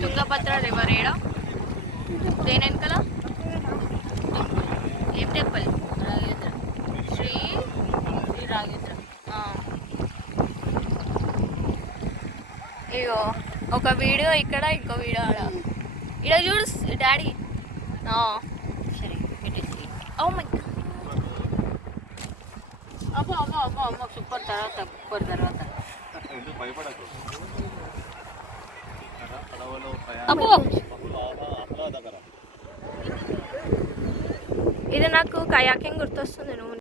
Tungabhadra river ఏడా దేని వెనకాల ఏం టెంపుల్ శ్రీ శ్రీ రాఘవేంద్ర ఇగో ఒక వీడియో ఇక్కడ ఇంకో వీడియో ఆడ ఇక్కడ చూడు డాడీ సరే పెట్టేసి ఓ మై అమ్మో అమ్మో అమ్మో అమ్మో సూపర్ తర్వాత అబ్బో ఇది నాకు కయాకింగ్ గుర్తొస్తుంది నువ్వు